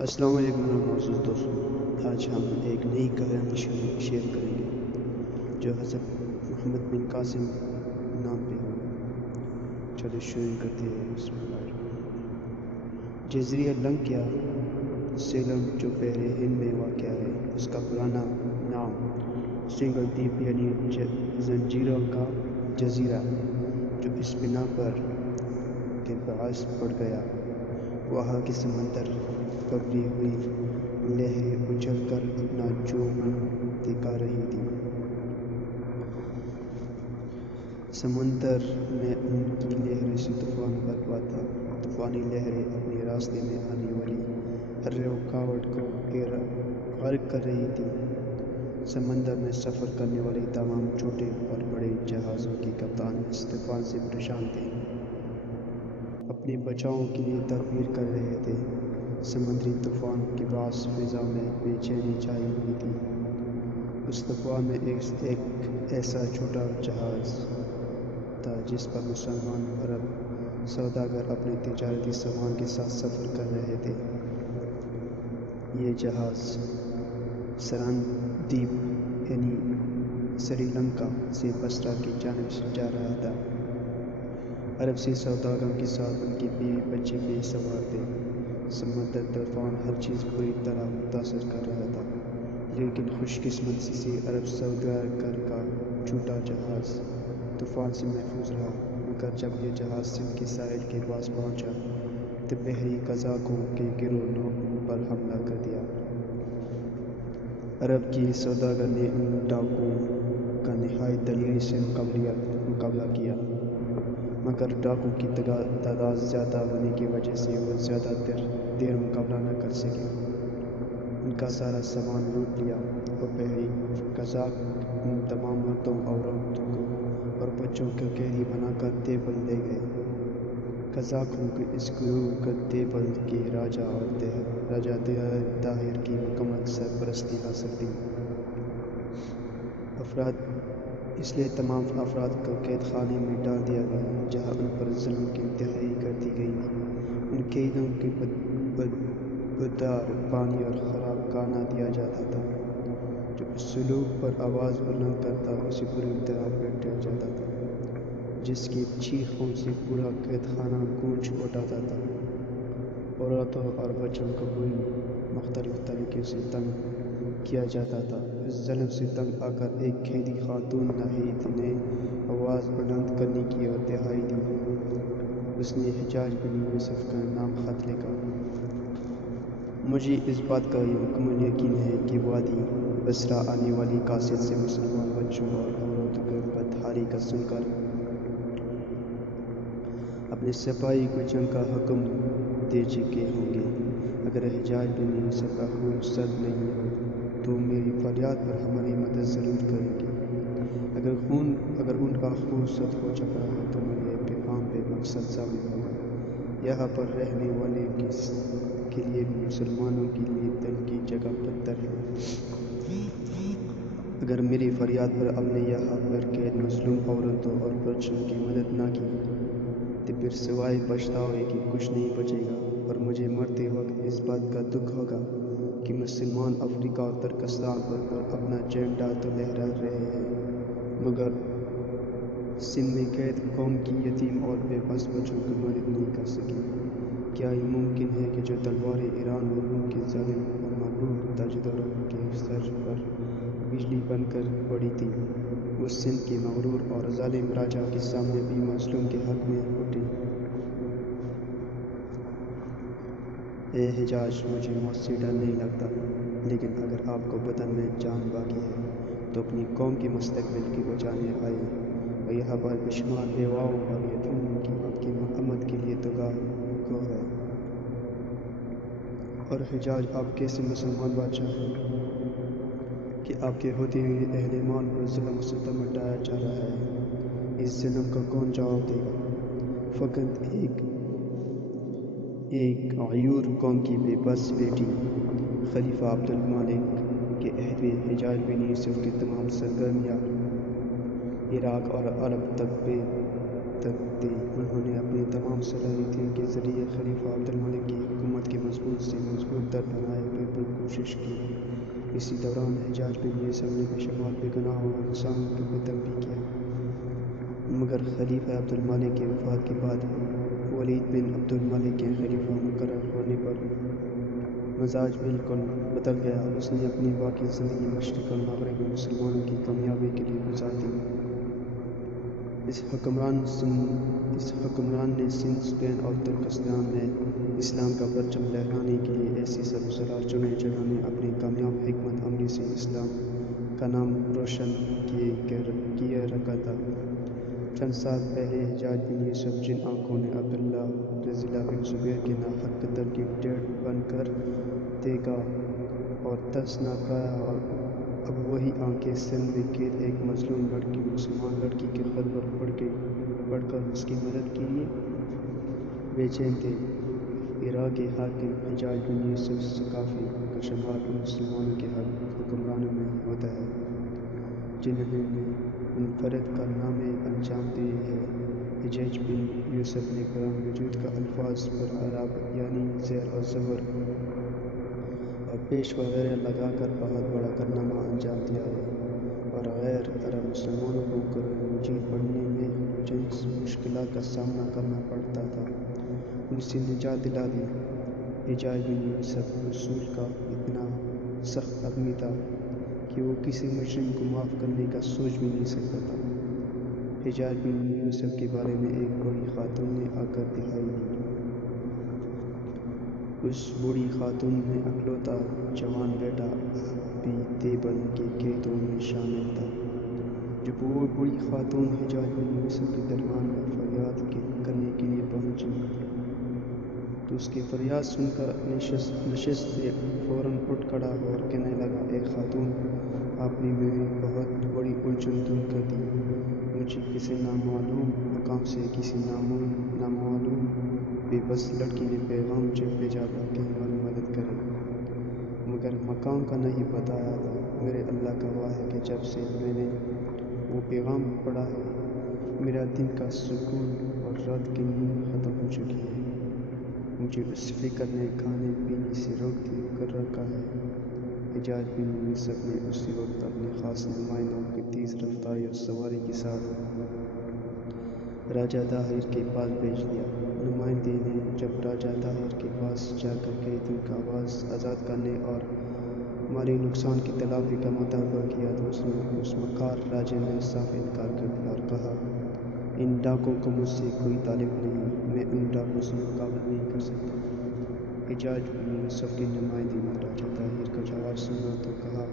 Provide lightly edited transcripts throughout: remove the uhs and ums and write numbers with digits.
السلام علیکم معزز دوستوں، آج ہم ایک نئی کہانی شیئر کریں گے جو حضرت محمد بن قاسم نام پہ ہوگا۔ چلو شروع کرتے ہیں۔ بسم اللہ الرحمن الرحیم۔ جزیرہ لنکیا سیلم جو بحر ہند میں واقع ہے، اس کا پرانا نام سنگل دیپ یعنی زنجیروں کا جزیرہ، جو اس بنا پر کے باعث پڑ گیا۔ وہاں کے سمندر پبلی ہوئی لہریں اچھل کر اپنا جوہن دکھا رہی تھیں۔ سمندر میں ان کی لہروں سے طوفان برپا تھا۔ طوفانی لہریں اپنے راستے میں آنے والی ہر رکاوٹ کو غرق کر رہی تھیں۔ سمندر میں سفر کرنے والے تمام چھوٹے اور بڑے جہازوں کے کپتان اس طوفان سے پریشان تھے، اپنے بچاؤ کے لیے تدبیر کر رہے تھے۔ سمندری طوفان کے باعث فضا میں بے چینی چھائی ہوئی تھی۔ اس طوفان میں ایک ایسا چھوٹا جہاز تھا جس پر مسلمان عرب سوداگر اپنے تجارتی سامان کے ساتھ سفر کر رہے تھے۔ یہ جہاز سرندیپ یعنی سری لنکا سے بصرہ کی جانب جا رہا تھا۔ عرب سے سوداگروں کے ساتھ ان کی بیوی بچے بھی سوار تھے۔ سمندر طوفان ہر چیز بری طرح متاثر کر رہا تھا، لیکن خوش قسمتی سے عرب سوداگر کا چھوٹا جہاز طوفان سے محفوظ رہا۔ مگر جب یہ جہاز سندھ کے ساحل کے پاس پہنچا تو بحری قزاقوں کے گروہ نے ان پر حملہ کر دیا۔ عرب کے سوداگر نے ان ڈاکوؤں کا نہایت دلیری سے مقابلہ کیا، مگر ڈاکوؤں کی تعداد زیادہ ہونے کی وجہ سے وہ زیادہ دیر مقابلہ نہ کر سکے۔ ان کا سارا سامان لوٹ لیا اور بحری قزاق ان تمام مردوں، عورتوں اور بچوں کو قیدی بنا کر دیوبند لے گئے۔ قزاقوں کے اس گروہ کو دیوبند کے راجہ طاہر کی مکمل سرپرستی حاصل تھی، اس لیے تمام افراد کو قید خانے میں ڈال دیا گیا، جہاں ان پر ظلم کی انتہائی کر دی گئی۔ ان قیدیوں کو بدبودار پانی اور خراب کھانا دیا جاتا تھا۔ جو اس سلوک پر آواز بلند کرتا اسے بری طرح پیٹ دیا جاتا تھا، جس کی چیخوں سے پورا قید خانہ گونج اٹھتا تھا۔ عورتوں اور بچوں کو بھی مختلف طریقوں سے تنگ کیا جاتا تھا۔ اس ظلم سے تنگ آ کر ایک قیدی خاتون ناہید نے آواز بلند کرنے کی دہائی دی۔ اس نے حجاج بن یوسف کا نام خط لکھا۔ مجھے اس بات کا مکمل یقین ہے کہ وادی بصرہ آنے والی قاصد سے مسلمان بچوں اور عورتوں کی بدحالی کو سن کر اپنے سپاہی کو جنگ کا حکم دے چکے ہوں گے۔ اگر حجاج بن یوسف کا خون سرد نہیں ہوا تو میری فریاد پر ہماری مدد ضرور کریں گے۔ اگر ان کا خون سرد ہو چکا ہے تو میرے پیغام بے مقصد ثابت ہوگا۔ یہاں پر رہنے والے کے لیے بھی مسلمانوں کے لیے دل کی جگہ پتھر ہے۔ اگر میری فریاد پر آپ نے یہاں پر قید مظلوم عورتوں اور بچوں کی مدد نہ کی تو پھر سوائے پچھتاوے کے کچھ نہیں بچے گا، اور مجھے مرتے وقت اس بات کا دکھ ہوگا کہ مسلمان افریقہ اور ترکستان پر اپنا جھنڈا تو لہرا رہے ہیں، مگر سندھ میں قید قوم کی یتیم اور بے بس بچوں کی مدد نہیں کر سکے۔ کیا یہ ممکن ہے کہ جو تلواریں ایران اور روم کے ظالم اور مغرور تاجداروں کے سر پر بجلی بن کر پڑی تھی، وہ سندھ کے مغرور اور ظالم راجہ کے سامنے بھی مظلوم کے حق میں اٹھیں؟ اے حجاج، مجھے موت سے ڈر نہیں لگتا، لیکن اگر آپ کو بدن میں جان باقی ہے تو اپنی قوم کے مستقبل کے بچانے آئیے، اور یہاں پر بے شمار بیواؤں اور یتیموں کی آپ کی امد کے لیے دعا گو ہے۔ اور حجاج، آپ کیسے مسلمان بادشاہ ہیں کہ آپ کے ہوتے ہوئے اہل مال پر ظلم و ستم ڈھایا جا رہا ہے؟ اس ظلم کا کون جواب دے گا؟ فقط ایک غیور قوم کی بے بس بیٹی خلیفہ عبد الملک کے عہد میں حجاج بن یوسف کی تمام سرگرمیاں عراق اور عرب تک تھی۔ انہوں نے اپنی تمام صلاحیتوں کے ذریعے خلیفہ عبد الملک کی حکومت کے مضبوط سے مضبوط معطر بنائے بالکل کوشش کی۔ اسی دوران حجاج بن یوسف نے بھی شمال بے گناہوں اور انسانوں کے قتل بھی کیا، مگر خلیفہ عبد الملک کی وفات کے بعد ولید بن عبد الملک کے خلیفہ مقرر ہونے پر مزاج بالکل بدل گیا۔ اس نے اپنی باقی زندگی مشرق اور مغرب میں مسلمانوں کی کامیابی کے لیے گزار دی۔ اس حکمران نے سندھ، اسپین اور ترکستان میں اسلام کا پرچم لہرانے کے لیے ایسی سربراہ چنے جنہوں نے اپنی کامیاب حکمت عملی سے اسلام کا نام روشن کیے رکھا تھا۔ چند سال پہلے حجاج بن یوسف، جن آنکھوں نے عبداللہ رضی اللہ بن زبیر کے ناحق قتل کی ڈیڑھ بن کر دیکھا اور ترس نہ کھایا، اور اب وہی آنکھیں سندھ میں قید ایک مظلوم لڑکی، مسلمان لڑکی کی خبر پڑھ کر اس کی مدد کے لیے بے چین تھے۔ عراق کے حاکم حجاج بن یوسف ثقافی کا شمار ان مسلمانوں کے حکمرانوں میں ہوتا ہے جنہوں نے منفرد کارنامے انجام دیے ہیں۔ حجاج بن یوسف نے قرآن مجید کا الفاظ پر اعراب یعنی زیر و زبر اور پیش وغیرہ لگا کر بہت بڑا کارنامہ انجام دیا ہے، اور غیر عرب مسلمانوں کو قرآن مجید پڑھنے میں جن مشکلات کا سامنا کرنا پڑتا تھا ان سے نجات دلا دی۔ حجاج بن یوسف رسول کا اتنا سخت آدمی تھا کہ وہ کسی مجرم کو معاف کرنے کا سوچ بھی نہیں سکتا تھا۔ حجاج بن یوسف کے بارے میں ایک بوڑھی خاتون نے آ کر دہائی دی۔ اس بوڑھی خاتون میں اکلوتا جوان بیٹا بھی دیوبند کے قیدیوں میں شامل تھا۔ جب وہ بوڑھی خاتون حجاج بن یوسف کے دربار میں فریاد کرنے کے لیے پہنچی تو اس کی فریاد سن کر نشست سے فوراً اٹھ کھڑا ہوا اور کہنے لگا، اے خاتون، آپ نے میری بہت بڑی الجھن دور کر دی۔ مجھے کسی نامعلوم مقام سے کسی نامعلوم بے بس لڑکی نے پیغام بھیجا تھا کہ ہماری مدد کرے، مگر مقام کا نہیں بتایا تھا۔ میرے اللہ کا گواہ ہے کہ جب سے میں نے وہ پیغام پڑھا ہے میرا دن کا سکون اور رات کی نیند ختم ہو چکی ہے۔ مجھے اس فکر نے کھانے پینے سے روک کر رکھا ہے۔ حجاج بن یوسف نے اسی وقت اپنے خاص نمائندوں کو تیز رفتاری اور سواری کے ساتھ راجہ طاہر کے پاس بھیج دیا۔ نمائندے نے جب راجہ طاہر کے پاس جا کر قیدیوں کا آزاد کرنے اور مالی نقصان کی تلافی کا مطالبہ کیا تو اس مکار راجے نے صاف انکار کر دیا اور کہا، ان ڈاکوؤں کو مجھ سے کوئی تعلق نہیں، میں ان ڈاکوؤں سے مقابلہ نہیں کر سکتا۔ حجاج بن یوسف کے نمائندے نے راجہ طاہر کا جواب سنا تو کہا،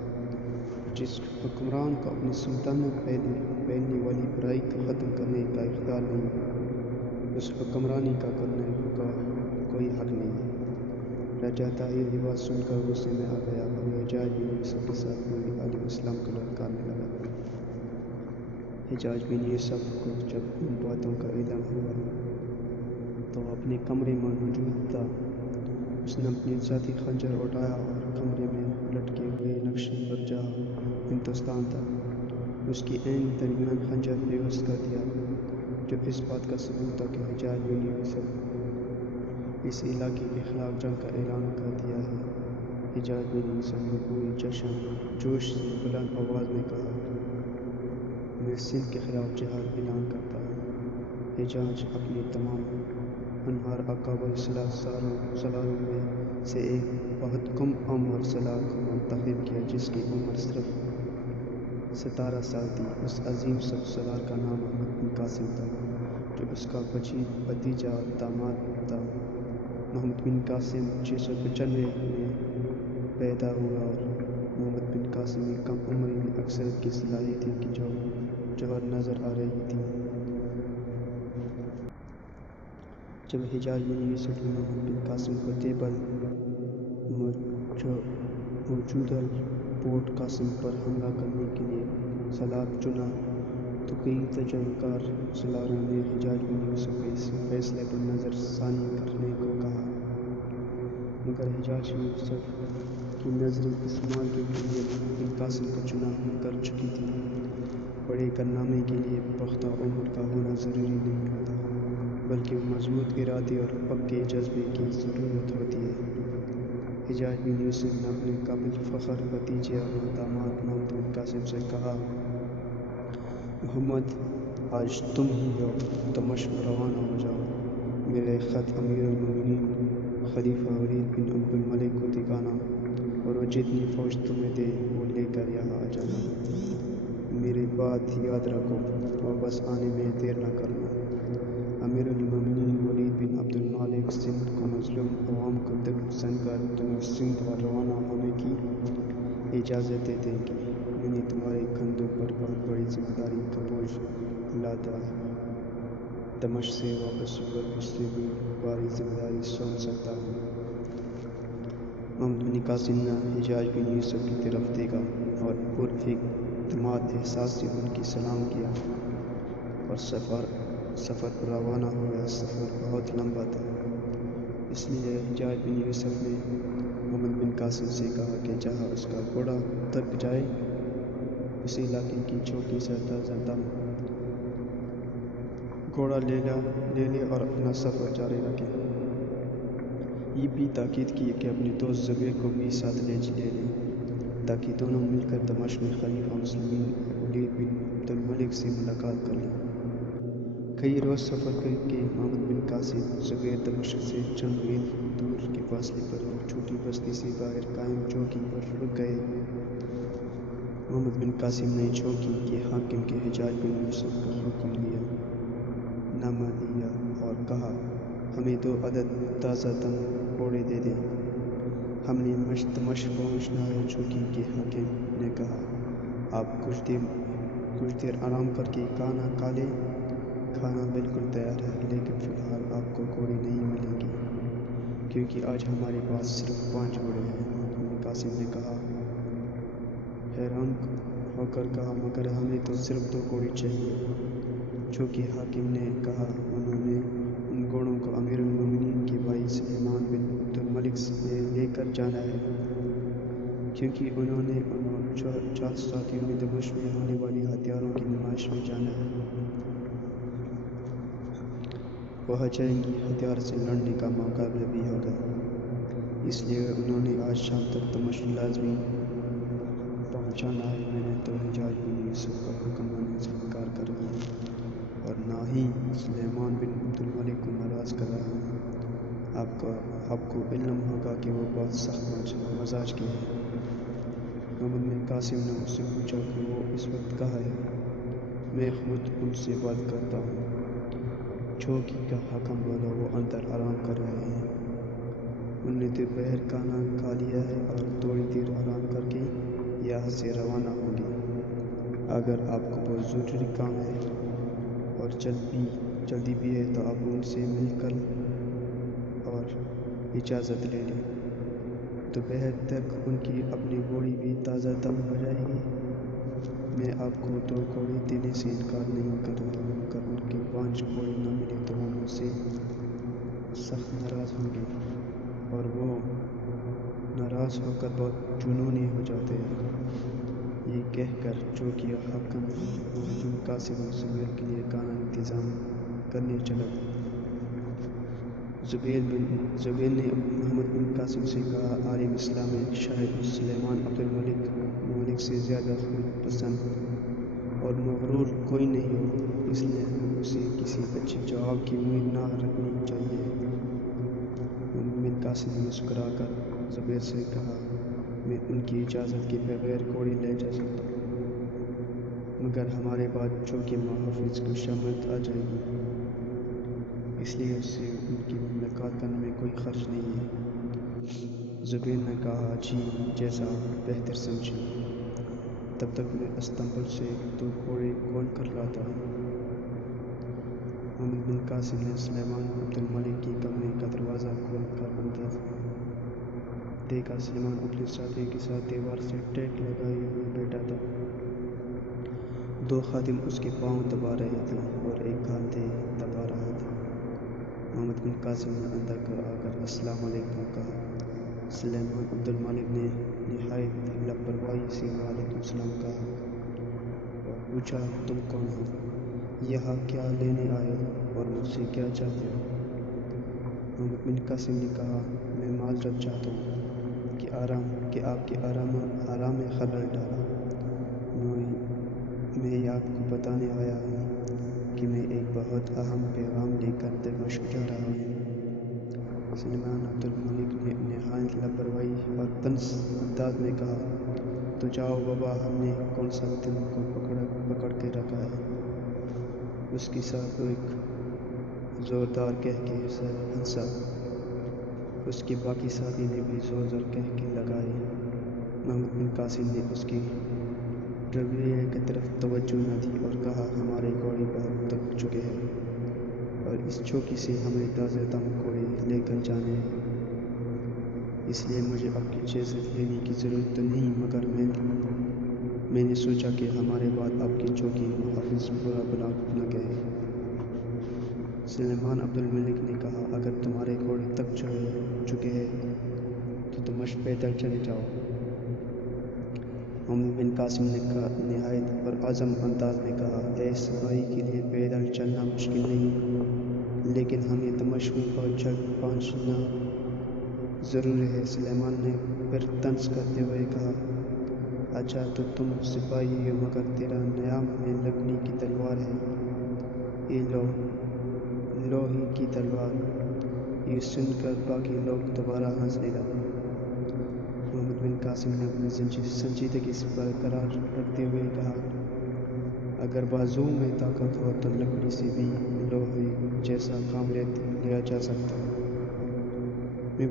جس حکمران کو اپنی سلطنت پھیلنے والی برائی کو ختم کرنے کا اختیار نہیں، اس حکمرانی کا کرنے کا کوئی حق نہیں ہے۔ راجہ طاہر یہ بات سن کر غصے میں آ گیا اور حجاج بن یوسف کے ساتھ نبی علیہ السلام کو للکارنے لگا۔ حجاج بن یوسف کو جب ان باتوں کا علم ہوا تو اپنے کمرے میں موجود تھا۔ اس نے اپنی ذاتی خنجر اٹھایا اور کمرے میں لٹکے ہوئے نقشے پر جہاں ہندوستان تھا اس کے عین درمیان خنجر پیوست کر دیا، جو اس بات کا ثبوت تھا کہ حجاج بن یوسف اس علاقے کے خلاف جنگ کا اعلان کر دیا ہے۔ حجاج بن یوسف نے پورے جوش سے بلند آواز میں کہا، میں سندھ کے خلاف جہاد اعلان کرتا ہوں۔ حجاج اپنے تمام ہونہار اکابر سالاروں میں سے ایک بہت کم عمر سالار کو منتخب کیا جس کی عمر صرف 17 سال تھی۔ اس عظیم سالار کا نام محمد بن قاسم تھا جو اس کا بھتیجا اور داماد تھا۔ محمد بن قاسم 695 میں پیدا ہوا اور محمد بن قاسم کی کم عمری میں اکثریت کی صلاحیتیں کی جوہر نظر آ رہی تھیں۔ جب حجاج بن یوسف نے محمد بن قاسم کو دیوبند موجودہ پورٹ قاسم پر حملہ کرنے کے لیے سالار چنا تو کئی تجربہ کار سالاروں نے حجاج بن یوسف کے اس فیصلے پر نظر ثانی کرنے کو کہا، مگر حجاج بن یوسف کی نظریں اس معرکے کے لیے محمد بن قاسم کا چنا کر چکی تھیں۔ بڑے کارنامے کے لیے پختہ عمر کا ہونا ضروری نہیں ہوتا، بلکہ مضبوط ارادے اور پکے جذبے کی ضرورت ہوتی ہے۔ حجاج بن یوسف نے اپنے قابل فخر بھتیجے اور داماد محمد بن قاسم سے کہا، محمد، آج تم ہی دمشق روانہ ہو جاؤ۔ میرے خط امیر المومنین خلیفہ ولید بن عبد الملک کو دکھانا اور وہ جتنی فوج تمہیں دے وہ لے کر یہاں آ جانا۔ میری بات یاد رکھو، واپس آنے میں دیر نہ کرنا۔ امیر المومنین ولید بن عبد الملک سندھ کو مظلوم عوام کو سن کر تمہیں سندھ روانہ ہونے کی اجازت دے دیں گے۔ میں نے تمہارے کندھوں پر بہت بڑی ذمہ داری کا بوجھ لادا ہے۔ دمشق سے واپسی پر مجھ سے بھی بھاری ذمہ داری سونپ سکتا ہوں۔ محمد بن قاسم نے حجاج بن یوسف کی طرف دیکھا اور پراعتماد احساس سے ان کی سلام کیا اور سفر پر روانہ ہو گیا۔ سفر بہت لمبا تھا، اس لیے حجاج بن یوسف نے محمد بن قاسم سے کہا کہ جہاں اس کا گھوڑا تھک جائے اسی علاقے کی چوکی سے تازہ دم گھوڑا لے لے اور اپنا سفر جاری رکھے۔ یہ بھی تاکید کی کہ اپنے دوست زبیر کو بھی ساتھ لے لیں تاکہ دونوں مل کر دمشق میں خلیفہ مسلمین ولید بن عبد الملک سے ملاقات کر لیں۔ کئی روز سفر کر کے محمد بن قاسم زبیر دمشق سے چند میل دور کے فاصلے پر ایک چھوٹی بستی سے باہر قائم چوکی پر رک گئے۔ محمد بن قاسم نے چوکی کے حاکم کے حجاج بن یوسف کا حکم لیا، نامہ دیا اور کہا، ہمیں 2 عدد تازہ دم گھوڑے دے دیں، ہم نے دمشق پہنچنا ہے۔ چوکی کے حاکم نے کہا، آپ کچھ دیر آرام کر کے کھانا کھا لیں۔ کھانا بالکل تیار ہے، لیکن فی الحال آپ کو گھوڑے نہیں ملیں گے کیونکہ آج ہمارے پاس صرف 5 گھوڑے ہیں۔ محمد بن قاسم نے حیران ہو کر کہا، مگر ہمیں تو صرف 2 گھوڑے چاہیے۔ چوکی حاکم نے کہا، انہوں نے ان گھوڑوں کو امیر المومنین کے بھائی سلیمان بن عبد الملک سے لے کر جانا ہے، کیونکہ انہوں نے 4 ساتھیوں میں دمشق میں ہونے والی ہتھیاروں کی نمائش میں جانا ہے۔ وہاں جنگی ہتھیار سے لڑنے کا مقابلہ بھی ہوگا، اس لیے انہوں نے آج شام تک دمشق لازمی پہنچانا ہے۔ میں نے تو حجاج بن یوسف کا حکم ماننے سے انکار کر رہا ہوں اور نہ ہی سلیمان بن عبد الملک کو ناراض کر رہا ہوں۔ آپ کو علم ہوگا کہ وہ بہت سخت مزاج کے ہیں۔ محمد بن قاسم نے اس سے پوچھا کہ وہ اس وقت کہاں ہے؟ میں خود ان سے بات کرتا ہوں۔ چوکی کا حاکم بولا، وہ اندر آرام کر رہے ہیں، انہوں نے دوپہر کھانا کھا لیا ہے اور تھوڑی دیر آرام کر کے یہاں سے روانہ ہوں گے۔ اگر آپ کو بہت ضروری کام ہے اور جلدی بھی ہے تو آپ ان سے مل کر اور اجازت لے لیں۔ دوپہر تک ان کی اپنی گھوڑی بھی تازہ دم ہو جائے گی۔ میں آپ کو 2 گھوڑے دینے سے انکار نہیں کروں گا، مگر ان کے 5 گھوڑے نہ ملے تو وہ مجھ سے سخت ناراض ہوں گے اور وہ ناراض ہو کر بہت جنونی ہو جاتے ہیں۔ یہ کہہ کر چوکی حاکم محمد بن قاسم اور زبیر کے لیے کھانا انتظام کرنے چلا گیا۔ زبیر نے محمد بن قاسم سے کہا، عالم اسلام میں شاید سلیمان عبد الملک سے زیادہ خود پسند اور مغرور کوئی نہیں ہوگا، اس لیے ہمیں اسے کسی اچھے جواب کی امید نہ رکھنی چاہیے۔ محمد بن قاسم نے مسکرا کر زبیر سے کہا، میں ان کی اجازت کے بغیر گھوڑے لے جا سکتا ہوں، مگر ہمارے بعد چوکی محافظ کو شامت آ جائے گی، اس لیے اس سے ان کی ملاقات کرنے میں کوئی خرچ نہیں ہے۔ زبیر نے کہا، جی جیسا آپ بہتر سمجھیں، تب تک میں استنبول سے 2 گھوڑے کھول کر لاتا ہوں۔ محمد بن قاسم نے سلیمان عبد الملک کے کمرے کا دروازہ کھول کر اندر دیکھا۔ سلیمان اپنے ساتھی کے ساتھ دیوار سے ٹیک لگائے ہوئے بیٹھا تھا، 2 خادم اس کے پاؤں دبا رہے تھے اور ایک گھانٹی دبا رہا تھا۔ محمد بن قاسم نے اندر آ کر السلام علیکم کہا۔ سلیمان عبد الملک نے نہایت لاپرواہی سے وعلیکم السلام کہا اور پوچھا، تم کون ہو؟ یہاں کیا لینے آئے ہو اور مجھ سے کیا چاہتے ہو؟ محمد بن قاسم نے کہا، میں معذرت چاہتا ہوں، آپ کے آرام میں خلل ڈالا۔ میں آپ کو بتانے آیا ہوں کہ میں ایک بہت اہم پیغام لے کر دمشق جا رہا ہوں۔ سلیمان عبد الملک نے نہایت لاپرواہی اور طنز انداز میں کہا، تو جاؤ بابا، ہم نے کون سا تم کو پکڑ کے رکھا ہے؟ اس کے ساتھ ایک زوردار کہکے سے ہنسا۔ اس کے باقی ساتھی نے بھی زور زور کہکے لگائے۔ محمد بن قاسم نے اس کے رویے کی طرف توجہ نہ دی اور کہا، ہمارے گھوڑے بہت تھک چکے ہیں اور اس چوکی سے ہمیں تازہ دم گھوڑے لے کر جانے ہیں، اس لیے مجھے آپ کی اجازت لینے کی ضرورت تو نہیں، مگر میں نے سوچا کہ ہمارے بعد آپ کی چوکی محافظ برا بھلا نہ کہے۔ سلیمان عبد الملک نے کہا، اگر تمہارے گھوڑے تھک چکے ہیں تو دمشق پیدل چلے جاؤ۔ محمد بن قاسم نے نہایت پرعزم انداز میں کہا، اے سپاہی کے لیے پیدل چلنا مشکل نہیں، لیکن ہمیں دمشق میں بہت جلد پہنچنا ضروری ہے۔ سلیمان نے پھر طنز کرتے ہوئے کہا، اچھا تو تم سپاہی ہو، مگر تیرا نیام میں لکڑی کی تلوار ہے، یہ لوہے کی تلوار۔ یہ سن کر باقی لوگ دوبارہ ہنسنے لگے۔ محمد بن قاسم نے اپنی سنجیدگی برقرار رکھتے ہوئے کہا، اگر بازوؤں میں طاقت ہو تو لکڑی سے بھی لوہے جیسا کام لیا جا سکتا ہے۔ میں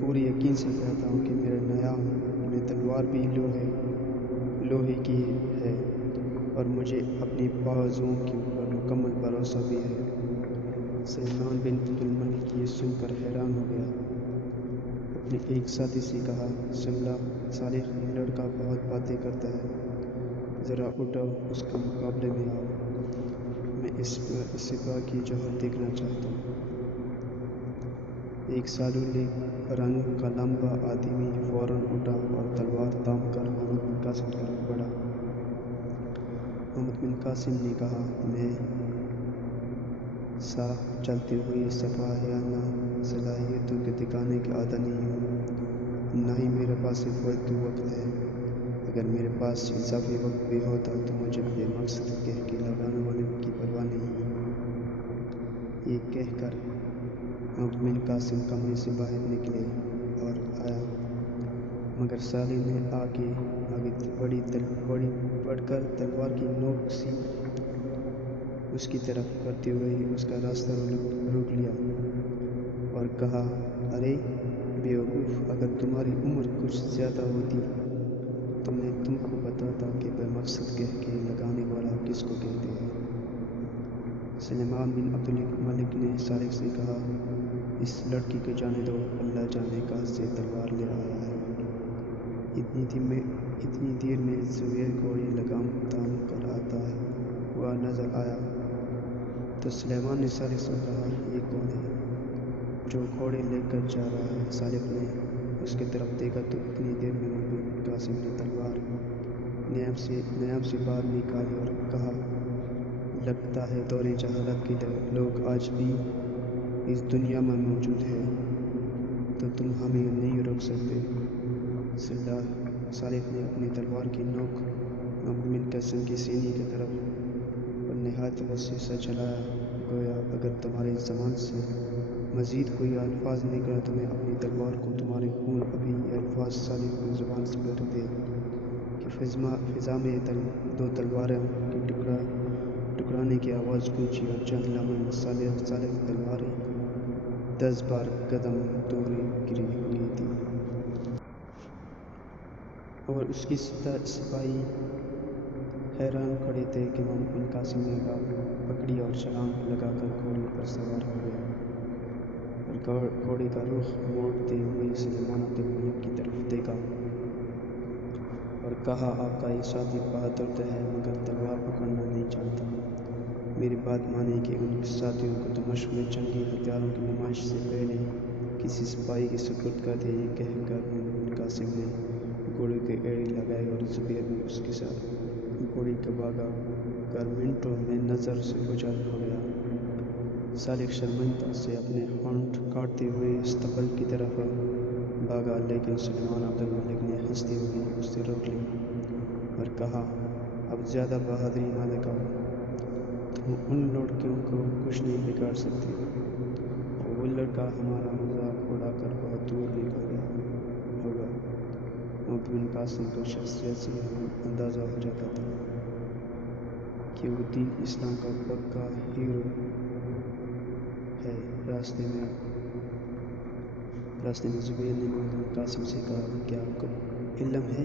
پورے یقین سے کہتا ہوں کہ میرے نیام میں تلوار بھی لوہے کی ہے اور مجھے اپنی بازوؤں پر مکمل بھروسہ بھی ہے۔ سلیمان بن عبد الملک یہ سن کر حیران ہو گیا۔ اپنے ایک ساتھی سے کہا، صالح یہ لڑکا بہت باتیں کرتا ہے، ذرا اٹھو اس کے مقابلے میں آؤ، میں اس سپاہ کی جوہر دیکھنا چاہتا ہوں۔ ایک سالولے رنگ کا لمبا آدمی فوراً اٹھا اور تلوار تام کر محمد بن قاسم کی طرف بڑھا۔ محمد بن قاسم نے کہا، میں چلتے ہوئے سپاہیانہ صلاحیتوں کے دکھانے کا عادی نہیں ہوں، نہ ہی میرے پاس فالتو وقت ہے۔ اگر میرے پاس اضافی وقت بھی ہوتا تو مجھے بے مقصد کہکے لگانے والوں کی پرواہ نہیں۔ یہ کہہ کر محمد بن قاسم کمرے سے باہر نکلے اور آیا، مگر صالح نے آگے بڑھ کر تلوار کی نوک سے اس کی طرف کرتے ہوئے اس کا راستہ روک لیا اور کہا، ارے بیوقوف، اگر تمہاری عمر کچھ زیادہ ہوتی تو میں تم کو بتاتا کہ بے مقصد کہکے لگانے والا کس کو کہتے ہیں۔ سلیمان بن عبد الملک نے صالح سے کہا، اس لڑکی کو جانے دو، اللہ جانے کہاں سے تلوار لے آیا ہے۔ اتنی دیر میں زبیر گھوڑے لگام تان کر آتا ہوا نظر آیا تو سلیمان نے صالح سے کہا، یہ کون ہے جو گھوڑے لے کر جا رہا ہے؟ صالح نے اس کی طرف دیکھا تو اتنی دیر میں محمد بن قاسم نے تلوار نیام سے باہر نکالی اور کہا، لگتا ہے دور جہالت کے لوگ آج بھی اس دنیا میں موجود ہیں، تو تم ہمیں نہیں روک سکتے۔ صالح نے اپنی تلوار کی نوک محمد بن قاسم کے سینے کی طرف اور نہایت غصے سے چلایا، گویا اگر تمہاری زبان سے مزید کوئی الفاظ نکلا تو میں اپنی تلوار کو تمہارے خون ابھی یہ الفاظ صالح کی زبان سے بھر دے کہ فضا میں دو تلواروں کے ٹکرانے کی آواز گونجی اور چند لمحے میں صالح کی تلواریں 10 قدم دور گری ہوئی تھیں اور اس کے سپاہی حیران کھڑے تھے کہ محمد بن قاسم نے گام پکڑی اور چھلانگ لگا کر گھوڑے پر سوار ہو گیا اور گھوڑے کا رخ موڑتے ہوئے سلیمان عبد الملک کی طرف دیکھا اور کہا، آپ کا یہ ساتھی بہادر تو ہے مگر تلوار پکڑنا نہیں جانتا۔ میری بات مانیں کہ ان ساتھیوں کو دمشق میں جنگی ہتھیاروں کی نمائش سے پہلے کسی سپاہی کے سپرد کر دے۔ یہ کہہ کر محمد بن قاسم نے گھوڑے کو ایڑی لگائی اور زبیر بھی اس کے ساتھ گھوڑے کو بھاگا کر منٹوں میں نظر سے اوجھل ہو گیا۔ صالح شرمندہ سے اپنے ہونٹ کاٹتے ہوئے استقبال کی طرف بھاگا، لیکن سلیمان عبد الملک نے ہنستے ہوئے اسے روک لیا اور کہا، اب زیادہ بہادری نہ دکھاؤ، تم ان لڑکیوں کو کچھ نہیں بگاڑ سکتے۔ وہ لڑکا ہمارا مذاق اڑا کر بہت دور نکل گیا ہوگا۔ محمد بن قاسم کو شخصیت سے اندازہ ہو جاتا تھا کہ وہ دین اسلام کا پکا ہیرو ہے۔ راستے میں زبیر نے محمد بن قاسم سے کہا، کیا آپ کو علم ہے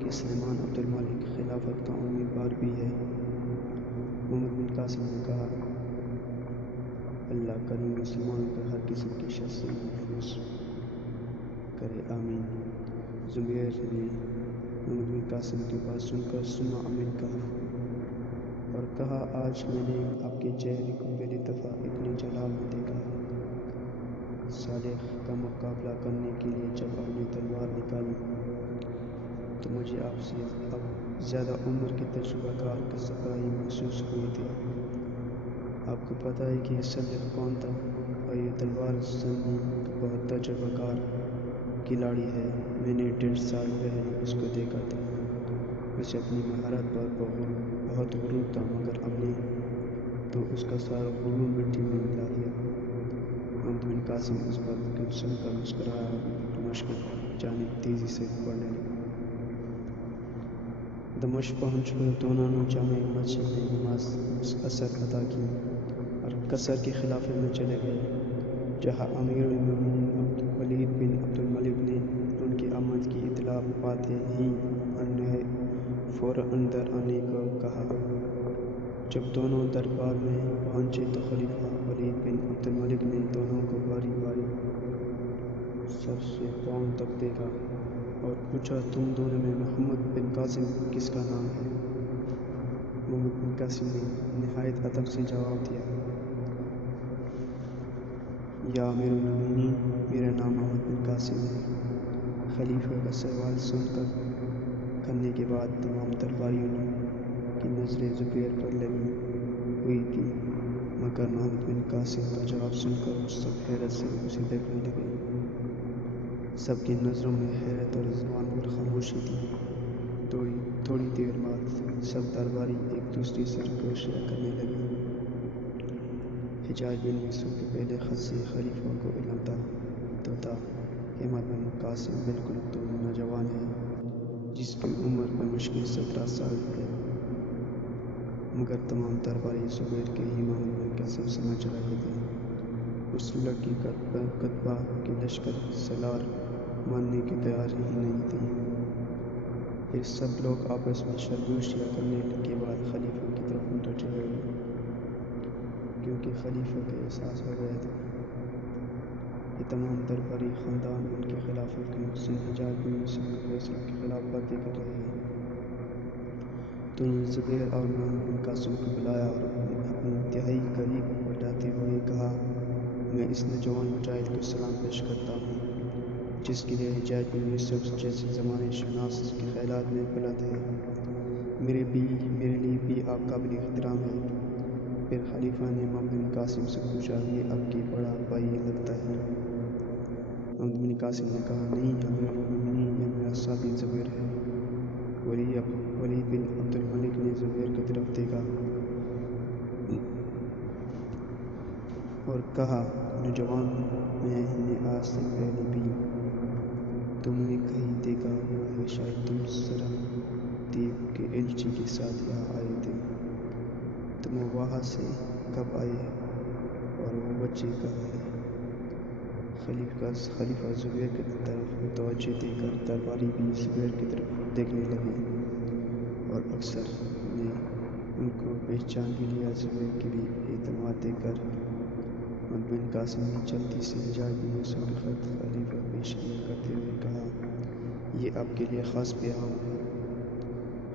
کہ سلیمان عبد الملک خلافت کا امیدوار بھی ہے؟ محمد بن قاسم نے کہا، اللہ کریم مسلمانوں کو ہر قسم کی شر سے محفوظ کرے، آمین۔ زبیر نے محمد بن قاسم کی بات سن کر ثم آمین کہا اور کہا، آج میں نے آپ کے چہرے کو پہلی دفعہ اتنے جلال میں دیکھا ہے۔ صالح کا مقابلہ کرنے کے لیے جب آپ نے تلوار نکالی تو مجھے آپ سے اب زیادہ عمر کے تجربہ کار کا سپاہی محسوس ہوئے تھے۔ آپ کو پتہ ہے کہ صالح کون تھا؟ اور یہ تلوار زنی کا بہت تجربہ کار کھلاڑی ہے۔ میں نے 1.5 سال پہلے اس کو دیکھا تھا۔ اسے اپنی مہارت پر بہت غرور تھا، مگر اب نے تو اس کا سارا غرور مٹی میں ملا دیا۔ محمد بن قاسم اس بات کو سن کر مسکرایا اور دمشق کی جانب تیزی سے بڑھنے لگا۔ دمشق پہنچ کر دونوں نے جامع مسجد میں نماز عصر ادا کی اور قصر کے خلافے میں چلے گئے، جہاں امیر المومنین ولید بن عبد الملک نے ان کی آمد کی اطلاع پاتے ہی انہیں فوراً اندر آنے کو کہا۔ جب دونوں دربار میں پہنچے تو خلیفہ ولید بن عبد الملک نے دونوں کو باری باری سر سے پاؤں تک دیکھا اور پوچھا، تم دونوں میں محمد بن قاسم کس کا نام ہے؟ محمد بن قاسم نے نہایت ادب سے جواب دیا، یا امیر المومنین، میرا نام محمد بن قاسم ہے۔ خلیفہ کا سوال سن کرنے کے بعد تمام درباریوں کی نظریں زبیر پر لگی ہوئی تھیں، مگر محمد بن قاسم کا جواب سن کر وہ سب حیرت سے اسے دیکھنے لگے۔ سب کی نظروں میں حیرت اور زبان پر خاموشی تھی۔ تھوڑی دیر بعد سب درباری ایک دوسرے سے گوشیاں کرنے لگے۔ حجاج بن یوسف کے پہلے خط سے خلیفہ کو علم تھا کہ محمد بن قاسم بالکل تو نوجوان ہے، جس کی عمر بمشکل 17 سال ہے، مگر تمام درباری زبیر کے ہی محمد بن قاسم سمجھ رہے تھے۔ اس لڑکی کا کتبہ کے لشکر سالار ماننے کے تیار ہی نہیں تھے۔ پھر سب لوگ آپس میں شرگوشیاں کرنے کے بعد خلیفہ کی طرف متوجہ ہوئے، کیونکہ خلیفہ کو احساس ہو گیا تھا کہ تمام درباری خاندان ان کے خلافت کے محسن حجاج بن یوسف کے فیصلے کے خلاف باتیں کر رہے ہیں۔ تو انہوں نے زبیر اور محمد بن قاسم کو بلایا اور اپنے انتہائی قریب بٹھاتے ہوئے کہا، میں اس نوجوان مجاہد کو سلام پیش کرتا ہوں، جس کے لیے حجاج بن یوسف جیسے زمانہ شناس کے خیالات میں بلند ہے۔ میرے لیے بھی آپ قابل احترام ہیں۔ پھر خلیفہ نے محمد بن قاسم سے پوچھا، یہ آپ کی بڑا بھائی لگتا ہے؟ محمد بن قاسم نے کہا، نہیں امیر المومنین، یہ میرا ساتھی زبیر ہے۔ ولید بن عبد الملک نے زبیر کی طرف دیکھا اور کہا، نوجوان، میں نے آج سے پہلے بھی تمہیں کہیں دیکھا ہوا ہے، شاید تم سرندیب کے ایلچی کے ساتھ یہاں آئے تھے۔ تم وہاں سے کب آئے اور وہ بچہ کہاں ہے؟ خلیفہ زبیر کی طرف متوجہ دیکھ کر درباری بھی زبیر کی طرف دیکھنے لگے اور اکثر نے ان کو پہچان بھی لیا۔ زبیر کے بھی اعتماد دیکھ کر محمد بن قاسم نے جلدی سے حجاج بن یوسف کا خط خلیفہ کو پیش کیا، کرتے ہوئے کہا، یہ آپ کے لیے خاص پیغام ہے۔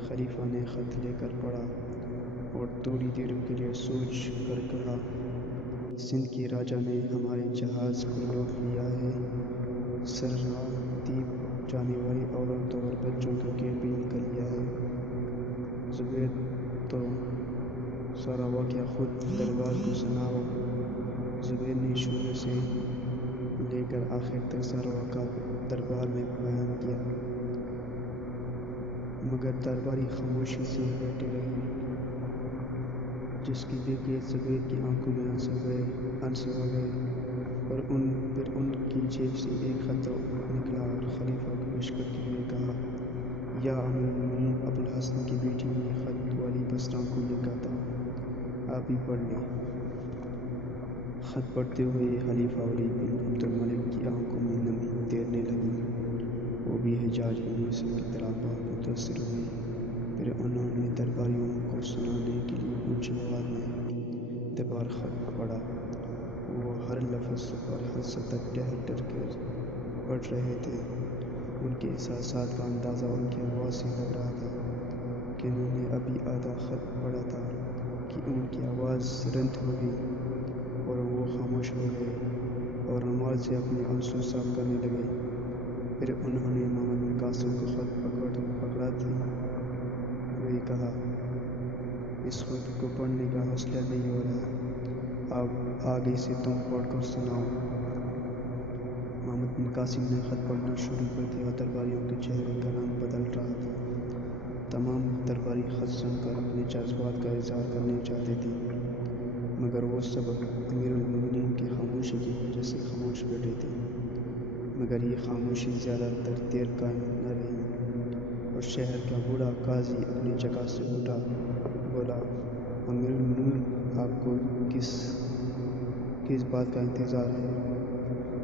خلیفہ نے خط لے کر پڑھا اور تھوڑی دیر کے لیے سوچ کر کہا، سندھ کے راجا نے ہمارے جہاز کو لوٹ لیا ہے، سرادیب جانے والی عورتوں اور بچوں کو گھیر بھی نکل لیا ہے۔ زبیر تو سارا واقعہ خود دربار کو سنایا۔ زبیر نے شروع سے لے کر آخر تک سارا واقعہ دربار میں بیان کیا، مگر درباری خاموشی سے بیٹھے رہے، جس کی دیکھے زبیر کی آنکھوں میں آنسو آ گئے، پھر ان کی جیب سے ایک خط نکلا اور خلیفہ کو پیش کرتے ہوئے کہا، یا امیر المومنین، ابوالحسن کی بیٹی نے یہ خط والی بسراں کو لکھا تھا، آپ بھی پڑھ لیں۔ خط پڑھتے ہوئے خلیفہ ولید بن عبد الملک کی آنکھوں میں نمی تیرنے لگی، وہ بھی حجاج بن یوسف کی طرح بہت متاثر ہوئے۔ پھر انہوں نے درباریوں کو سنانے کے لیے اونچی آواز میں دوبارہ خط پڑھا۔ وہ ہر لفظ اور ہر سطر ٹھہر ٹھہر کر پڑھ رہے تھے۔ ان کے احساسات کا اندازہ ان کی آواز سے لگ رہا تھا کہ انہوں نے ابھی آدھا خط پڑھا تھا کہ ان کی آواز رند ہو گئی اور وہ خاموش ہو گئے اور رومال سے اپنے آنسو صاف کرنے لگے۔ پھر انہوں نے محمد بن قاسم کو خط پکڑاتے ہوئے کہا، اس خط کو پڑھنے کا حوصلہ نہیں ہو رہا، اب آگے سے تم پڑھ کر سناؤ۔ محمد بن قاسم نے خط پڑھنا شروع کر دیا۔ درباریوں کے چہرے کا رنگ بدل رہا تھا۔ تمام درباری خط سن کر اپنے جذبات کا اظہار کرنا چاہتے تھے، مگر وہ سب امیر المومنین کی خاموشی کی وجہ سے خاموش بیٹھے تھے۔ مگر یہ خاموشی زیادہ دیر قائم نہ رہی اور شہر کا بوڑھا قاضی اپنی جگہ سے اٹھا بولا، امیر المومنین، آپ کو کس بات کا انتظار ہے؟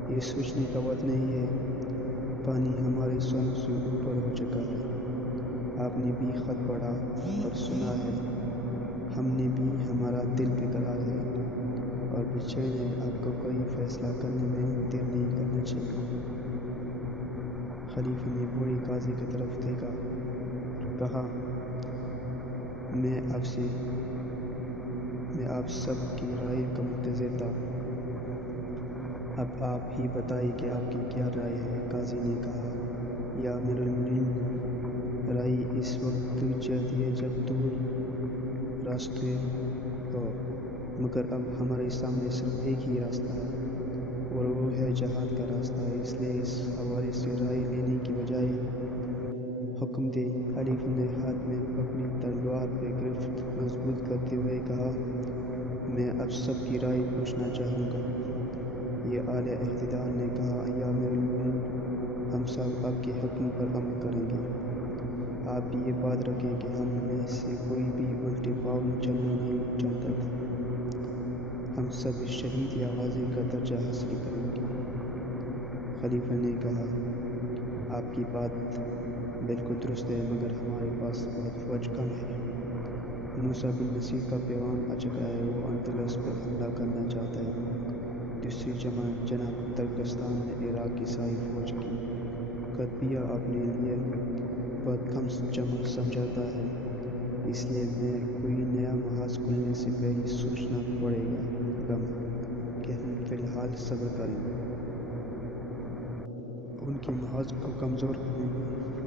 یہ سوچنے کا وقت نہیں ہے، پانی ہمارے سروں سے اوپر ہو چکا ہے۔ آپ نے بھی خط پڑھا اور سنا ہے، ہم نے بھی، ہمارا دل بیقرار ہے اور بے چین ہے، آپ کو کوئی فیصلہ کرنے میں دیر نہیں کرنا چاہیے۔ خلیفہ نے بوڑھے قاضی کی طرف دیکھا اور کہا، میں آپ سب کی رائے کا منتظر تھا، اب آپ ہی بتائیں کہ آپ کی کیا رائے ہے۔ قاضی نے کہا، یا امیر المومنین، رائے اس وقت دی جاتی ہے جب دور راستے ہو، مگر اب ہمارے سامنے صرف ایک ہی راستہ ہے اور وہ ہے جہاد کا راستہ، اس لیے اس حوالے سے رائے لینے کی بجائے حکم دیں۔ خلیفہ نے ہاتھ میں پکڑی تلوار پہ گرفت مضبوط کرتے ہوئے کہا، میں اب سب کی رائے پوچھنا چاہوں گا۔ یہ اعلیٰ اقتدار نے کہا، یا امیر المومنین، ہم سب آپ کے حکم پر عمل کریں گے۔ آپ یہ بات رکھیں کہ ہم میں سے کوئی بھی الٹے پاؤں چلنا نہیں چاہتا، ہم سب شہید یا غازی کا درجہ حاصل کریں گے۔ خلیفہ نے کہا، آپ کی بات بالکل درست ہے، مگر ہمارے پاس بہت فوج کم ہے۔ موسیٰ بن نصیر کا پیغام آ چکا ہے، وہ اندلس پر حملہ کرنا چاہتا ہے۔ دوسری جناب ترکستان نے عراق کی ساری فوج کی قطبیہ اپنے لیے بہت کم جمع سمجھتا ہے، اس لیے میں کوئی نیا محاذ کھلنے سے پہلے سوچنا پڑے گا کہ ہم فی الحال صبر کریں، ان کے محاذ کو کمزور کریں گے۔